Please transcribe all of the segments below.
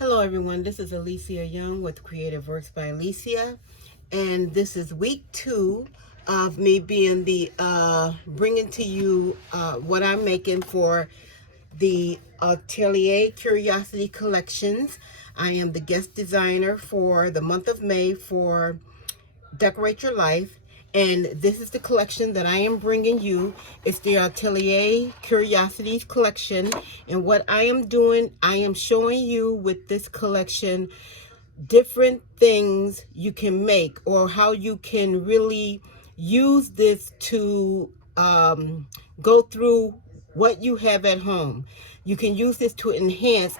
Hello everyone, this is Alicia Young with Creative Works by Alicia, and this is week 2 of me being the bringing to you what I'm making for the Atelier Curiosity Collections. I am the guest designer for the month of May for Decorate Your Life, and this is the collection that I am bringing you. It's the Atelier Curiosities Collection, and what I am doing, I am showing you with this collection different things you can make, or how you can really use this to go through what you have at home. You can use this to enhance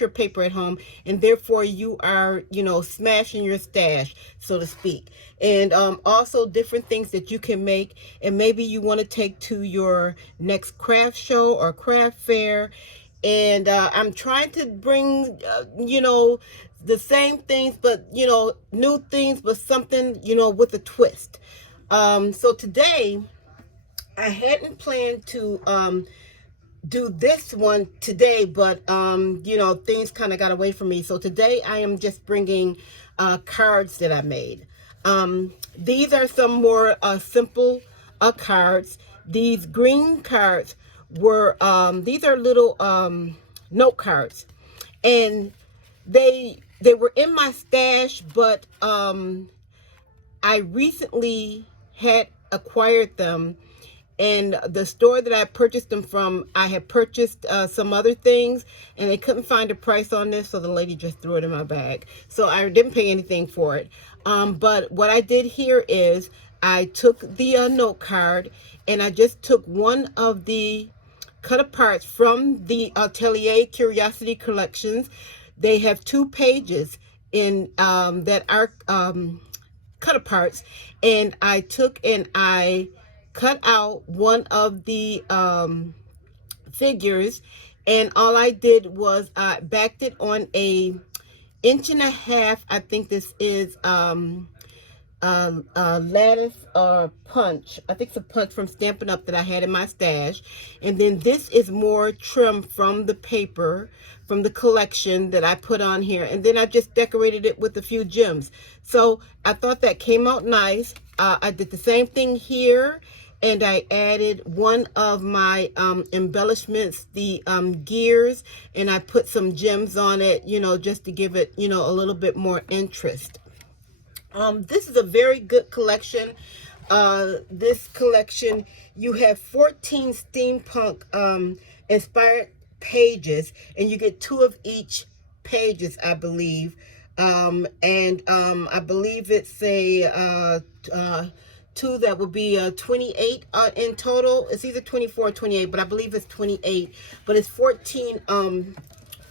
your paper at home, and therefore you are, smashing your stash, so to speak. And also different things that you can make, and maybe you want to take to your next craft show or craft fair. And I'm trying to bring, the same things, but, new things, but something, with a twist. So today, I hadn't planned to do this one today, but things kind of got away from me. So today I am just bringing cards that I made. These are some more simple cards. These green cards were these are little note cards, and they were in my stash, but I recently had acquired them. And the store that I purchased them from, I had purchased some other things, and they couldn't find a price on this, so the lady just threw it in my bag. So I didn't pay anything for it. But what I did here is I took the note card, and I just took one of the cut aparts from the Atelier Curiosity Collections. They have 2 pages in that are cut aparts, and I took and I cut out one of the figures, and all I did was I backed it on a 1.5 inch. I think this is lattice or punch. I think it's a punch from Stampin' Up that I had in my stash. And then this is more trim from the paper from the collection that I put on here. And then I just decorated it with a few gems. So I thought that came out nice. I did the same thing here, and I added one of my embellishments, the gears, and I put some gems on it, just to give it, a little bit more interest. This is a very good collection. This collection, you have 14 steampunk inspired pages, and you get 2 of each pages, I believe. I believe it's a 2 that would be 28 in total. It's either 24 or 28, but I believe it's 28. But it's 14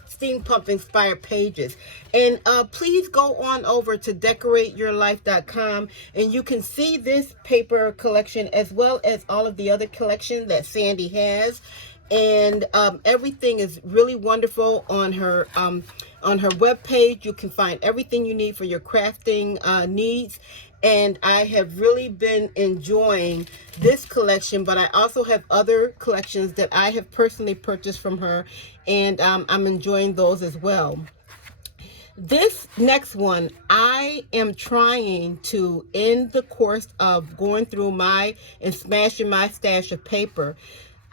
steampunk inspired pages. And please go on over to Decor8yourlife.com, and you can see this paper collection as well as all of the other collection that Sandi has. And everything is really wonderful on her webpage. You can find everything you need for your crafting needs. And I have really been enjoying this collection, but I also have other collections that I have personally purchased from her, and I'm enjoying those as well. This next one, I am trying to, in the course of going through and smashing my stash of paper,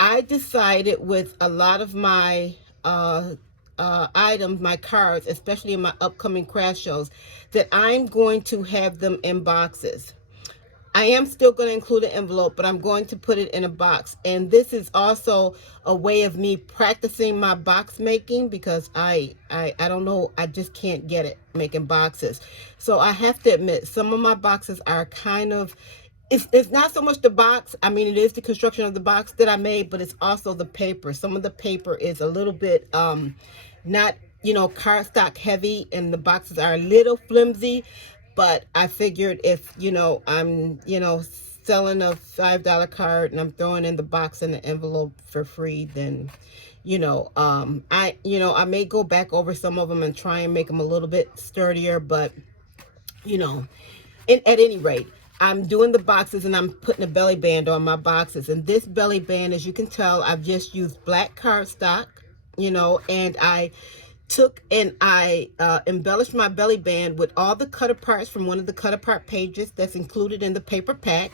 I decided with a lot of my items, my cards, especially in my upcoming craft shows, that I'm going to have them in boxes. I am still going to include an envelope, but I'm going to put it in a box. And this is also a way of me practicing my box making, because I don't know, I just can't get it making boxes. So I have to admit, some of my boxes are kind of, it's not so much the box. I mean, it is the construction of the box that I made, but it's also the paper. Some of the paper is a little bit not, cardstock heavy, and the boxes are a little flimsy. But I figured if, I'm, selling a $5 card and I'm throwing in the box and the envelope for free, then, I may go back over some of them and try and make them a little bit sturdier. But, at any rate, I'm doing the boxes, and I'm putting a belly band on my boxes. And this belly band, as you can tell, I've just used black cardstock, and I took and I embellished my belly band with all the cut aparts from one of the cut apart pages that's included in the paper pack.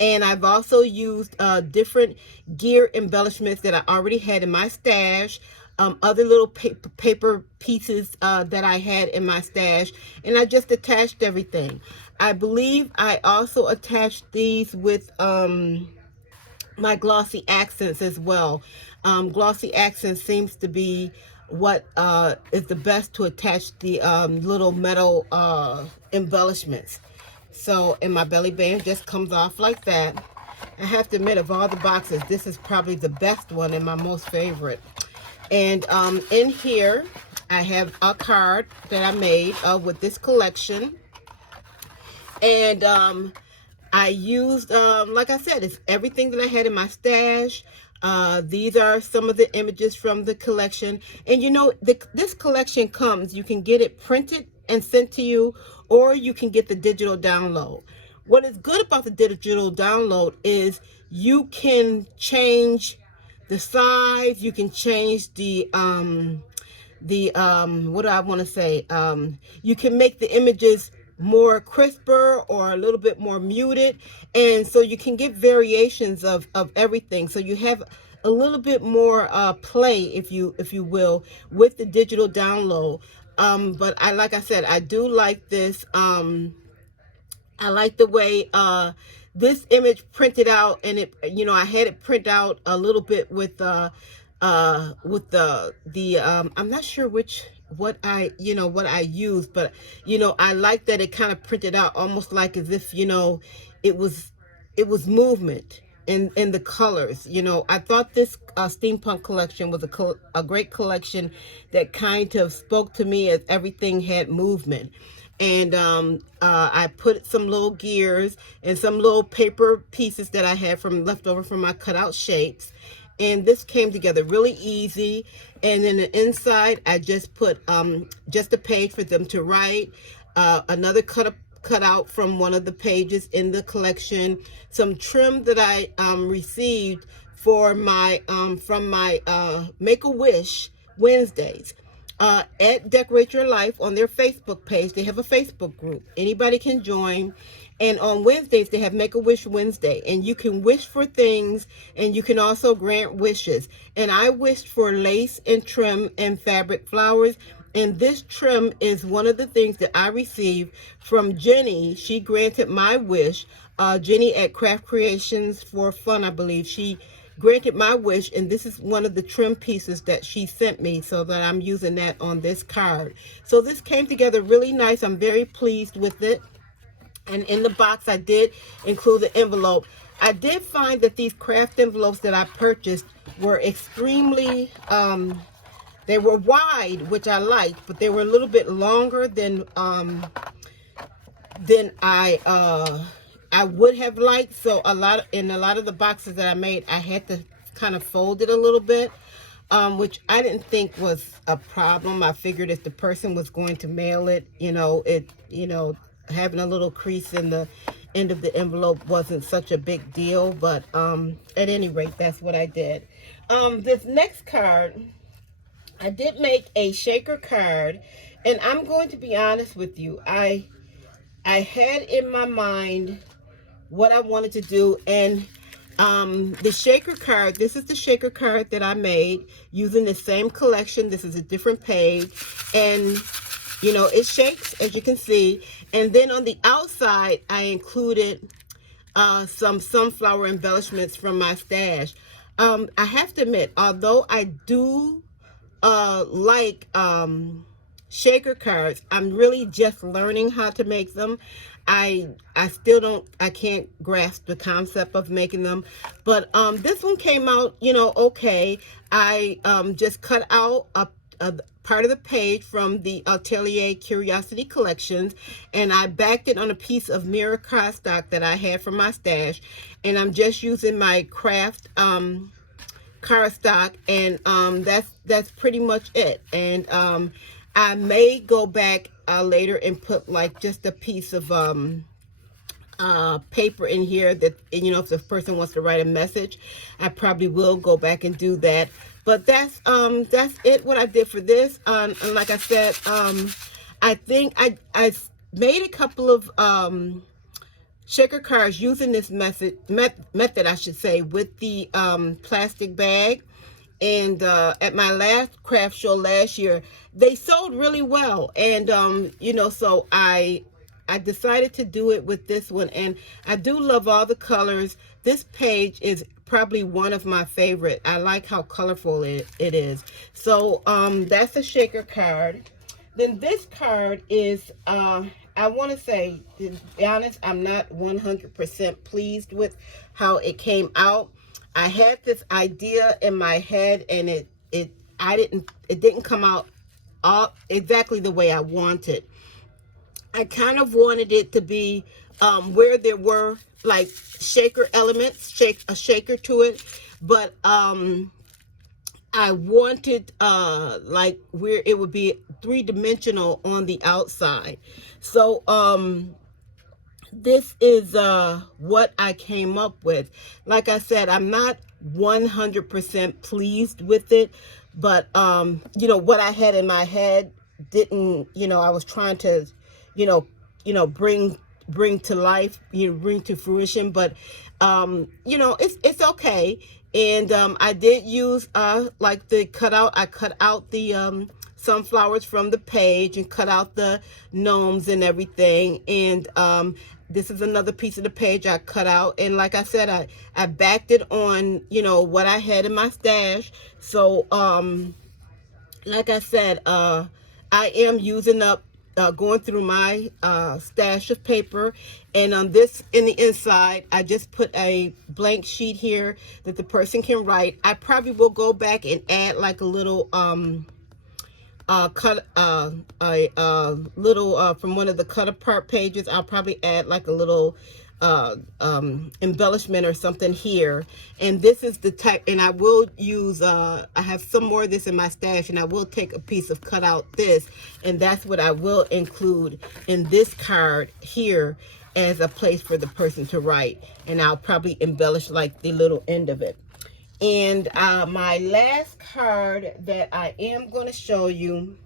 And I've also used different gear embellishments that I already had in my stash, other little paper pieces that I had in my stash, and I just attached everything. I believe I also attached these with my glossy accents as well. Glossy accents seems to be what is the best to attach the little metal embellishments. So, and my belly band just comes off like that. I have to admit, of all the boxes, this is probably the best one and my most favorite. And in here, I have a card that I made with this collection. And I used, like I said, it's everything that I had in my stash. These are some of the images from the collection. And you know, this collection comes, you can get it printed and sent to you, or you can get the digital download. What is good about the digital download is you can change the size, you can change the what do I want to say? You can make the images more crisper or a little bit more muted, and so you can get variations of everything. So you have a little bit more play, if you will, with the digital download. But like I said, I do like this. I like the way this image printed out, and it, you know, I had it print out a little bit with the I'm not sure what I used, but you know, I like that it kind of printed out almost like as if, you know, it was movement in the colors. You know, I thought this steampunk collection was a great collection that kind of spoke to me as everything had movement. And I put some little gears and some little paper pieces that I had from leftover from my cutout shapes. And this came together really easy. And then the inside, I just put just a page for them to write, another cut out from one of the pages in the collection, some trim that I received for my from my Make-A-Wish Wednesdays. At Decorate Your Life on their Facebook page, they have a Facebook group. Anybody can join. And on Wednesdays, they have Make-A-Wish Wednesday. And you can wish for things, and you can also grant wishes. And I wished for lace and trim and fabric flowers. And this trim is one of the things that I received from Jennie. She granted my wish. Jennie at Craft Creations for Fun, I believe. She granted my wish, and this is one of the trim pieces that she sent me, so that I'm using that on this card. So this came together really nice. I'm very pleased with it. And in the box, I did include the envelope. I did find that these craft envelopes that I purchased were extremely, they were wide, which I liked, but they were a little bit longer than I would have liked. So in a lot of the boxes that I made, I had to kind of fold it a little bit, which I didn't think was a problem. I figured if the person was going to mail it, having a little crease in the end of the envelope wasn't such a big deal. But at any rate, that's what I did. This next card, I did make a shaker card, and I'm going to be honest with you. I had in my mind what I wanted to do, and the shaker card, this is the shaker card that I made using the same collection. This is a different page, and you know, it shakes, as you can see. And then on the outside, I included some sunflower embellishments from my stash. I have to admit, although I do like shaker cards, I'm really just learning how to make them. I can't grasp the concept of making them. But this one came out, you know, okay. I just cut out a part of the page from the Atelier Curiosities Collections, and I backed it on a piece of mirror cardstock that I had from my stash, and I'm just using my craft cardstock, and that's pretty much it. And I may go back later and put like just a piece of paper in here that, you know, if the person wants to write a message, I probably will go back and do that. But that's it, what I did for this. And like I said, I think I made a couple of shaker cards using this method, I should say, with the plastic bag. And at my last craft show last year, they sold really well. And you know, so I decided to do it with this one, and I do love all the colors. This page is probably one of my favorite. I like how colorful it is. So that's a shaker card. Then this card is I want to say, to be honest, I'm not 100% pleased with how it came out. I had this idea in my head, and it didn't come out all exactly the way I wanted. I kind of wanted it to be where there were like shaker elements, a shaker to it, but I wanted like where it would be three-dimensional on the outside. So this is what I came up with. Like I said, I'm not 100% pleased with it, but you know, what I had in my head didn't, you know, I was trying to, you know, bring to life, you know, bring to fruition, but you know, it's okay. And I did use like the cutout. I cut out the sunflowers from the page and cut out the gnomes and everything. And this is another piece of the page I cut out. And like I said, I backed it on, you know, what I had in my stash. So like I said, I am using up, going through my stash of paper. And on this, in the inside, I just put a blank sheet here that the person can write. I probably will go back and add like a little little from one of the cut apart pages. I'll probably add like a little embellishment or something here. And this is the type, and I will use I have some more of this in my stash, and I will take a piece of cut out this, and that's what I will include in this card here as a place for the person to write. And I'll probably embellish like the little end of it. And my last card that I am going to show you,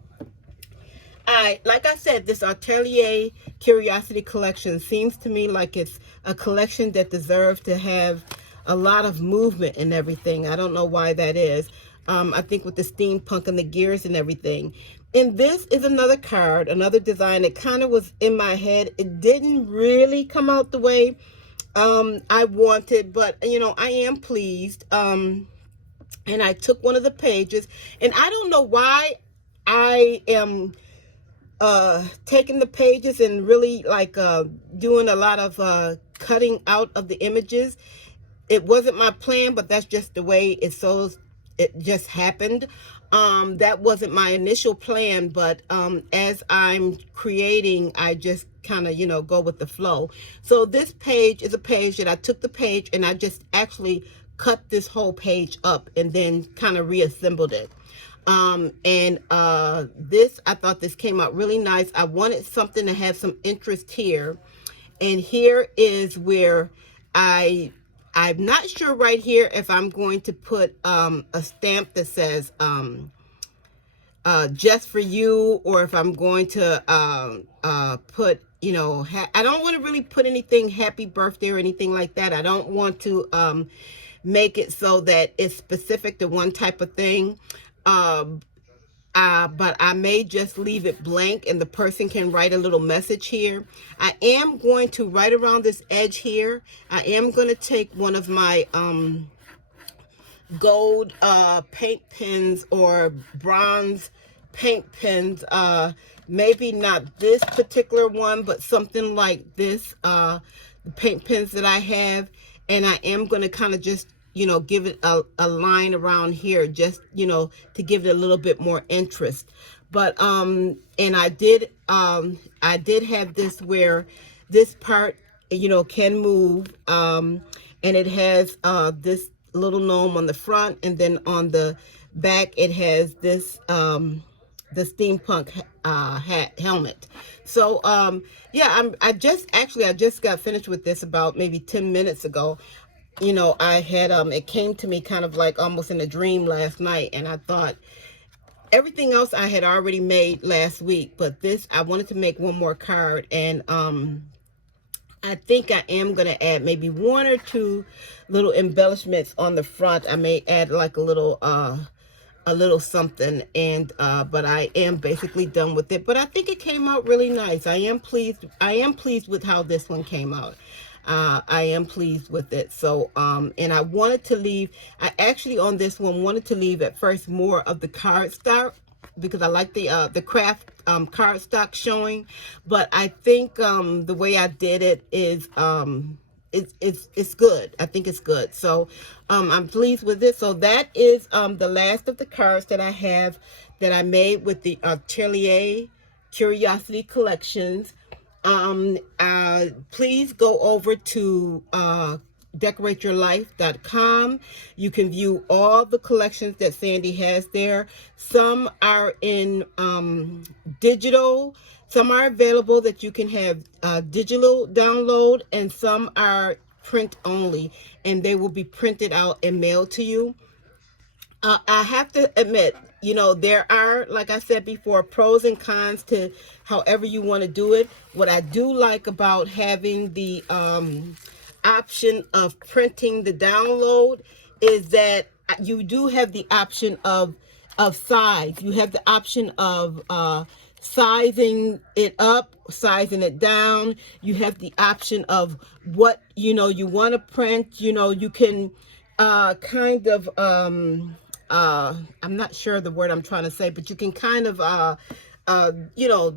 like I said, this Atelier Curiosity Collection seems to me like it's a collection that deserves to have a lot of movement and everything. I don't know why that is. I think with the steampunk and the gears and everything. And this is another card, another design that kind of was in my head. It didn't really come out the way I wanted, but you know, I am pleased. And I took one of the pages, and I don't know why I am taking the pages and really like doing a lot of cutting out of the images. It wasn't my plan, but that's just the way it just happened. That wasn't my initial plan, but as I'm creating, I just kind of, you know, go with the flow. So this page is a page that I took the page and I just actually cut this whole page up and then kind of reassembled it. This, I thought this came out really nice. I wanted something to have some interest here. And here is where I'm not sure right here if I'm going to put a stamp that says just for you, or if I'm going to put, you know, I don't want to really put anything happy birthday or anything like that. I don't want to make it so that it's specific to one type of thing. But I may just leave it blank and the person can write a little message here. I am going to, right around this edge here, I am going to take one of my gold paint pens or bronze paint pens, maybe not this particular one, but something like this, the paint pens that I have, and I am going to kind of just, you know, give it a line around here, just, you know, to give it a little bit more interest. But and I did have this where this part, you know, can move, and it has this little gnome on the front, and then on the back it has this the steampunk helmet. So yeah, I just got finished with this about maybe 10 minutes ago. You know, I had it came to me kind of like almost in a dream last night, and I thought everything else I had already made last week, but this I wanted to make one more card. And I think I am going to add maybe one or two little embellishments on the front. I may add like a little something, and but I am basically done with it. But I think it came out really nice. I am pleased with how this one came out. I am pleased with it. So and I wanted to leave, I actually on this one wanted to leave at first more of the cardstock, because I like the craft cardstock showing. But I think the way I did it is it's good. I think it's good. So I'm pleased with it. So that is the last of the cards that I have that I made with the Atelier Curiosity Collections. Please go over to decorate.yourlife.com. You can view all the collections that Sandi has there. Some are in digital, some are available that you can have digital download, and some are print only, and they will be printed out and mailed to you. I have to admit, you know, there are, like I said before, pros and cons to however you want to do it. What I do like about having the option of printing the download is that you do have the option of size. You have the option of sizing it up, sizing it down. You have the option of what, you know, you want to print. You know, you can kind of I'm not sure the word I'm trying to say, but you can kind of you know,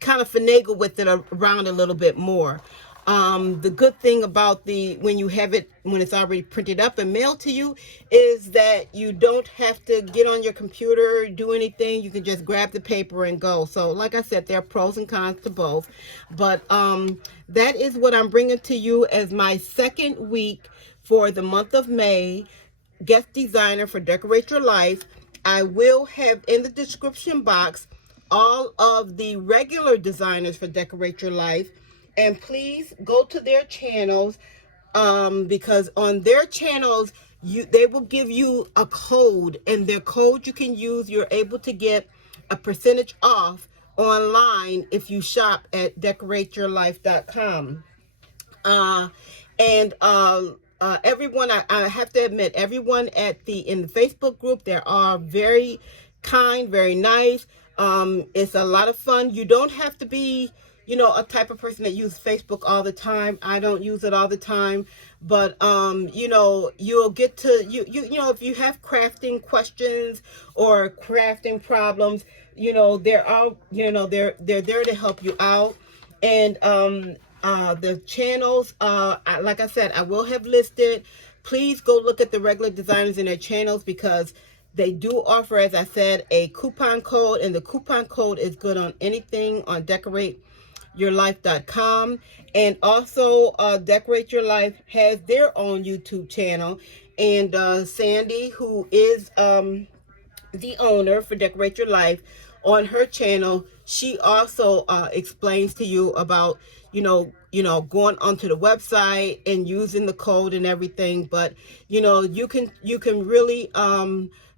kind of finagle with it around a little bit more. The good thing about when you have it, when it's already printed up and mailed to you, is that you don't have to get on your computer, do anything. You can just grab the paper and go. So like I said, there are pros and cons to both. But that is what I'm bringing to you as my second week for the month of May, guest designer for Decorate Your Life. I will have in the description box all of the regular designers for Decorate Your Life. And please go to their channels, because on their channels, they will give you a code, and their code you can use. You're able to get a percentage off online if you shop at decorateyourlife.com. And everyone, I have to admit, everyone in the Facebook group, they are very kind, very nice. It's a lot of fun. You don't have to be, you know, a type of person that uses Facebook all the time. I don't use it all the time, but you know, you'll get to you know, if you have crafting questions or crafting problems, you know, they're there to help you out. And the channels, like I said, I will have listed. Please go look at the regular designers in their channels, because they do offer, as I said, a coupon code, and the coupon code is good on anything on decorateyourlife.com. And also Decorate Your Life has their own YouTube channel, and Sandi, who is the owner for Decorate Your Life, on her channel, she also explains to you about, you know, going onto the website and using the code and everything. But you know, you can really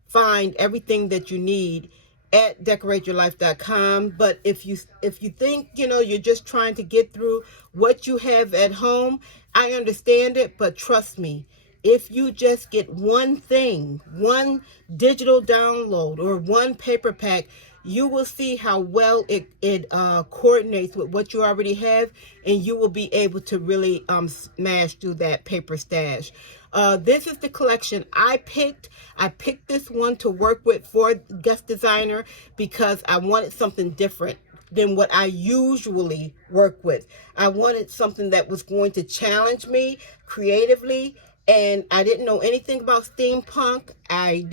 find everything that you need at decorateyourlife.com. But if you think, you know, you're just trying to get through what you have at home, I understand it, but trust me, if you just get one thing, one digital download or one paper pack, you will see how well it coordinates with what you already have, and you will be able to really smash through that paper stash. This is the collection I picked. I picked this one to work with for guest designer because I wanted something different than what I usually work with. I wanted something that was going to challenge me creatively, and I didn't know anything about steampunk. I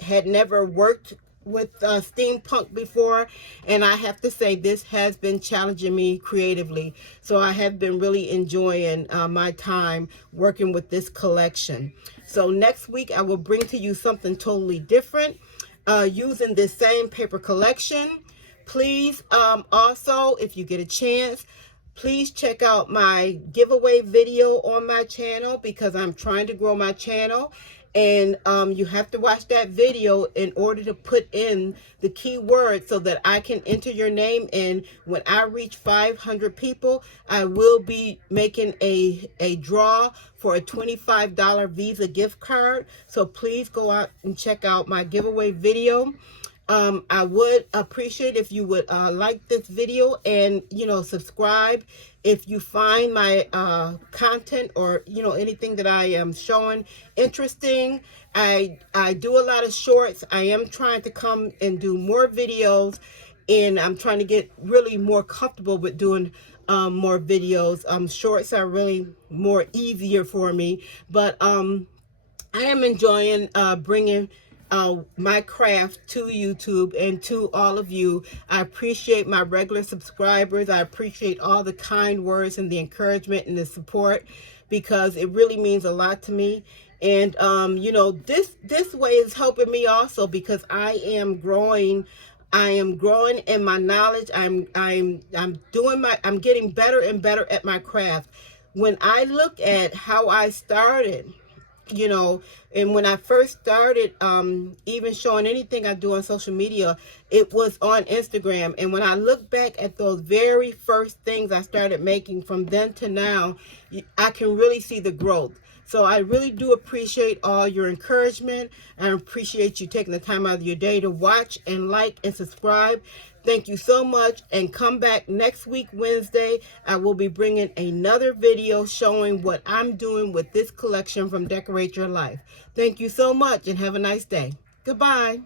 had never worked with steampunk before, and I have to say this has been challenging me creatively. So I have been really enjoying my time working with this collection. So next week I will bring to you something totally different. using this same paper collection. Please, also, if you get a chance, please check out my giveaway video on my channel, because I'm trying to grow my channel. And you have to watch that video in order to put in the keyword so that I can enter your name. And when I reach 500 people, I will be making a draw for a $25 Visa gift card. So please go out and check out my giveaway video. I would appreciate if you would like this video and, subscribe. If you find my content or, anything that I am showing interesting. I do a lot of shorts. I am trying to come and do more videos, and I'm trying to get really more comfortable with doing more videos. Shorts are really more easier for me, but I am enjoying bringing my craft to YouTube and to all of you. I appreciate my regular subscribers. I appreciate all the kind words and the encouragement and the support, because it really means a lot to me. And this way is helping me also, because I am growing in my knowledge. I'm getting better and better at my craft. When I look at how I started, and when I first started even showing anything I do on social media, it was on Instagram. And when I look back at those very first things I started making, from then to now, I can really see the growth. So I really do appreciate all your encouragement. I appreciate you taking the time out of your day to watch and like and subscribe. Thank you so much, and come back next week, Wednesday. I will be bringing another video showing what I'm doing with this collection from Decorate Your Life. Thank you so much, and have a nice day. Goodbye.